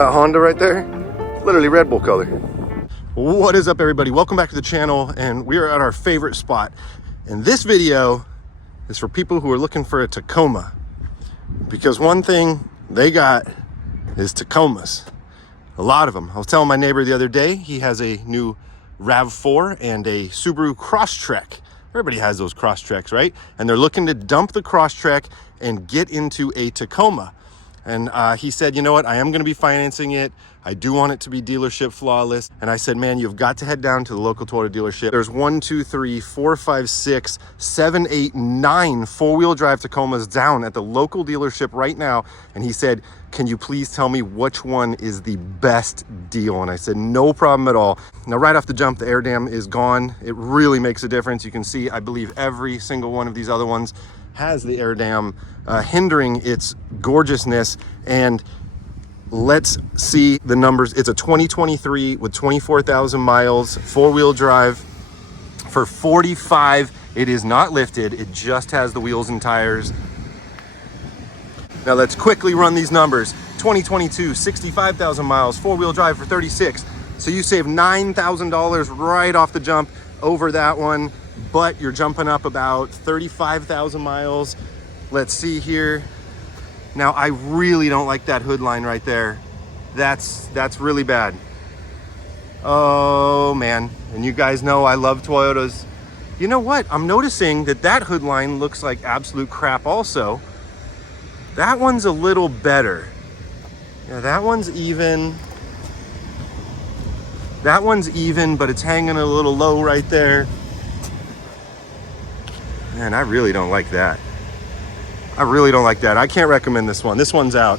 That Honda right there, literally Red Bull color. What is up, everybody? Welcome back to the channel, and we are at our favorite spot. And this video is for people who are looking for a Tacoma, because one thing they got is Tacomas. A lot of them. I was telling my neighbor the other day, he has a new RAV4 and a Subaru Crosstrek. Everybody has those Crosstreks, right? And they're looking to dump the Crosstrek and get into a Tacoma. And he said, you know what, I am going to be financing it. I do want it to be dealership flawless. And I said, man, you've got to head down to the local Toyota dealership. There's 1, 2, 3, 4, 5, 6, 7, 8, 9 four-wheel drive Tacomas down at the local dealership right now. And he said, can you please tell me which one is the best deal? And I said, no problem at all. Now, right off the jump, the air dam is gone. It really makes a difference. You can see, I believe every single one of these other ones has the air dam hindering its gorgeousness. And let's see the numbers. It's a 2023 with 24,000 miles, four-wheel drive for $45,000. It is not lifted. It just has the wheels and tires. Now let's quickly run these numbers. 2022, 65,000 miles, four-wheel drive for $36,000. So you save $9,000 right off the jump over that one, but you're jumping up about 35,000 miles. Let's see here. Now, I really don't like that hood line right there. That's really bad. Oh man, and you guys know I love Toyotas. You know what? I'm noticing that hood line looks like absolute crap also. That one's a little better. Yeah, that one's even. That one's even, but it's hanging a little low right there. Man, I really don't like that. I really don't like that. I can't recommend this one. This one's out.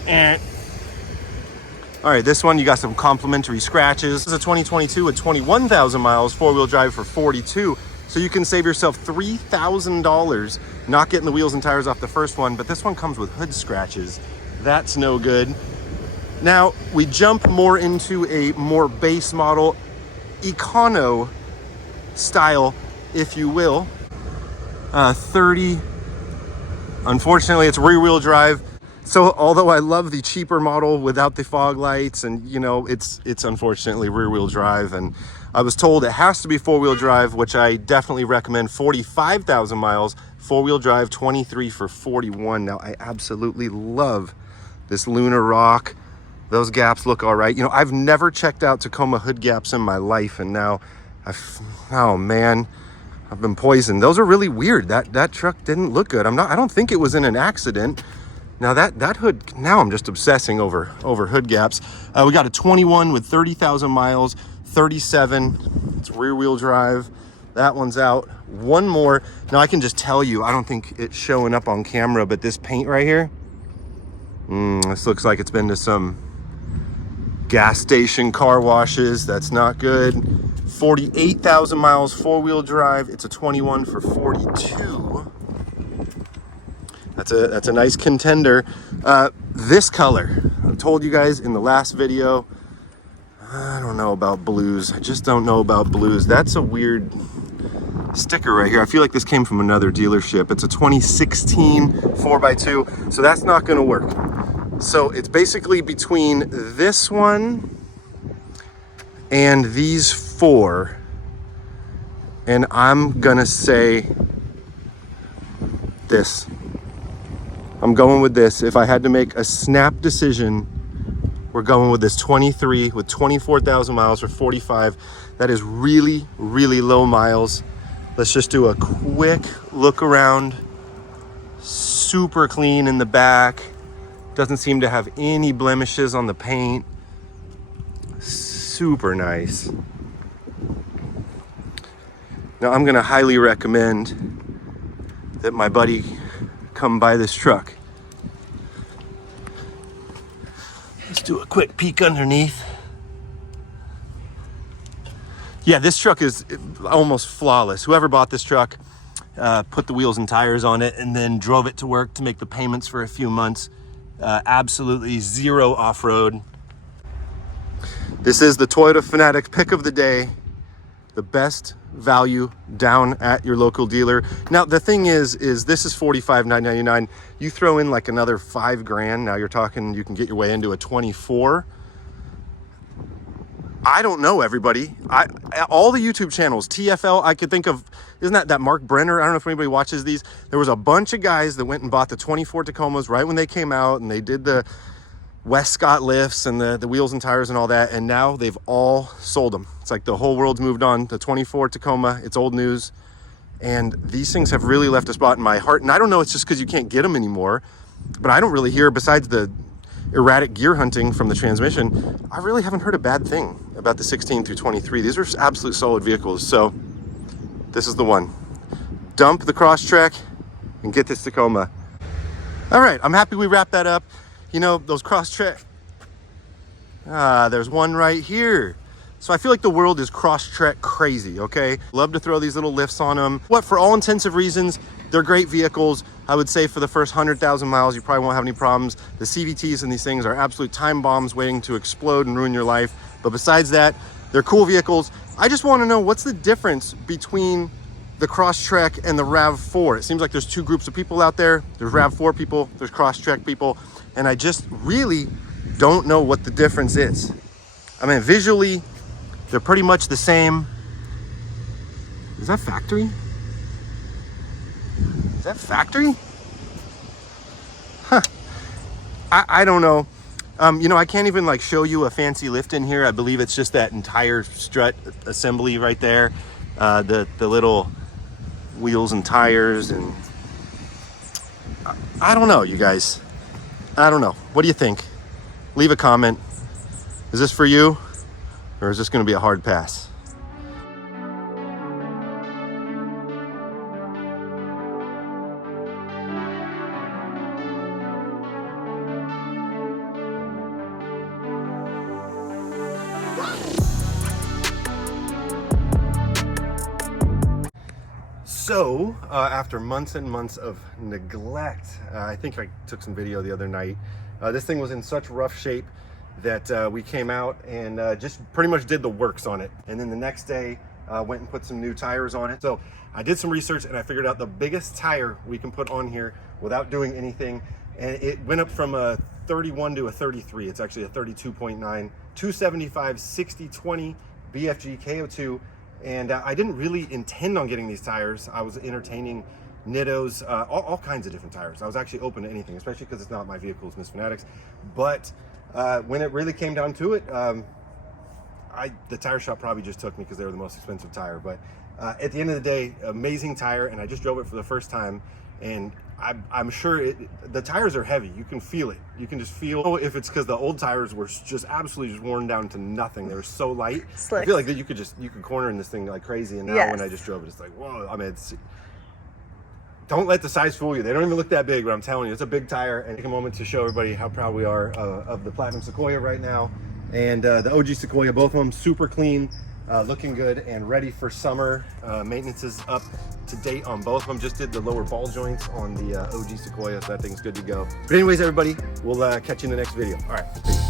All right, this one, you got some complimentary scratches. This is a 2022 with 21,000 miles, four-wheel drive for $42,000. So you can save yourself $3,000 not getting the wheels and tires off the first one, but this one comes with hood scratches. That's no good. Now, we jump more into a more base model, econo style, if you will. 30. Unfortunately, it's rear-wheel drive. So although I love the cheaper model without the fog lights, and you know, it's unfortunately rear-wheel drive, and I was told it has to be four-wheel drive, which I definitely recommend. 45,000 miles, four-wheel drive, 23 for $41. Now, I absolutely love this Lunar Rock. Those gaps look all right. You know, I've never checked out Tacoma hood gaps in my life, and now oh man, I've been poisoned. Those are really weird. That truck didn't look good. I don't think it was in an accident. Now that hood, now I'm just obsessing over hood gaps. We got a 21 with 30,000 miles, 37. It's rear wheel drive. That one's out. One more. Now I can just tell you, I don't think it's showing up on camera, but this paint right here, this looks like it's been to some gas station car washes. That's not good. 48,000 miles, four-wheel drive. It's a 21 for $42,000. That's a nice contender. This color, I told you guys in the last video, I don't know about blues. I just don't know about blues. That's a weird sticker right here. I feel like this came from another dealership. It's a 2016 4x2, so that's not gonna work. So it's basically between this one and these four, and I'm gonna say this. I'm going with this. If I had to make a snap decision, we're going with this 23 with 24,000 miles for $45,000. That is really, really low miles. Let's just do a quick look around. Super clean in the back. Doesn't seem to have any blemishes on the paint. Super nice. Now I'm gonna highly recommend that my buddy come buy this truck. Let's do a quick peek underneath. Yeah, this truck is almost flawless. Whoever bought this truck put the wheels and tires on it and then drove it to work to make the payments for a few months. Absolutely zero off-road. This is the Toyota Fanatics pick of the day. The best value down at your local dealer. Now the thing is this is $45,999. You throw in like another $5,000. Now you're talking, you can get your way into a 24. I don't know, everybody. All the YouTube channels, TFL, I could think of, isn't that Mark Brenner? I don't know if anybody watches these. There was a bunch of guys that went and bought the 24 Tacomas right when they came out, and they did the Westcott lifts and the wheels and tires and all that, and now they've all sold them. It's like the whole world's moved on. The 24 Tacoma, it's old news. And these things have really left a spot in my heart. And I don't know, it's just because you can't get them anymore, but I don't really hear, besides the erratic gear hunting from the transmission, I really haven't heard a bad thing about the 16 through 23. These are absolute solid vehicles. So this is the one. Dump the Crosstrek and get this Tacoma. All right, I'm happy we wrapped that up. You know, those Crosstrek, there's one right here. So I feel like the world is Crosstrek crazy, okay? Love to throw these little lifts on them. What, for all intensive reasons, they're great vehicles. I would say for the first 100,000 miles, you probably won't have any problems. The CVTs in these things are absolute time bombs waiting to explode and ruin your life. But besides that, they're cool vehicles. I just want to know, what's the difference between the Crosstrek and the RAV4? It seems like there's two groups of people out there. There's RAV4 people, there's Crosstrek people, and I just really don't know what the difference is. I mean, visually, they're pretty much the same. Is that factory? Is that factory? Huh. I don't know. You know, I can't even like show you a fancy lift in here. I believe it's just that entire strut assembly right there. The little wheels and tires, and I don't know, you guys. I don't know. What do you think? Leave a comment. Is this for you? Or is this going to be a hard pass? So, after months and months of neglect, I think I took some video the other night. This thing was in such rough shape that we came out and just pretty much did the works on it. And then the next day, went and put some new tires on it. So I did some research and I figured out the biggest tire we can put on here without doing anything. And it went up from a 31 to a 33. It's actually a 32.9, 275, 60/20 BFG KO2. And I didn't really intend on getting these tires. I was entertaining Nittos, all kinds of different tires. I was actually open to anything, especially because it's not my vehicle, it's Miss Fanatics. But when it really came down to it, the tire shop probably just took me because they were the most expensive tire. But at the end of the day, amazing tire, and I just drove it for the first time, and I'm sure the tires are heavy. You can feel it. You can just feel if it's because the old tires were just absolutely just worn down to nothing. They were so light. Slick. I feel like that you could corner in this thing like crazy, and now when I just drove it, it's like, whoa. I mean, don't let the size fool you. They don't even look that big, but I'm telling you, it's a big tire. And take a moment to show everybody how proud we are of the Platinum Sequoia right now, and the OG Sequoia, both of them super clean, looking good and ready for summer. Maintenance is up to date on both of them. Just did the lower ball joints on the OG Sequoia, so that thing's good to go. But anyways, everybody, we'll catch you in the next video. All right, peace.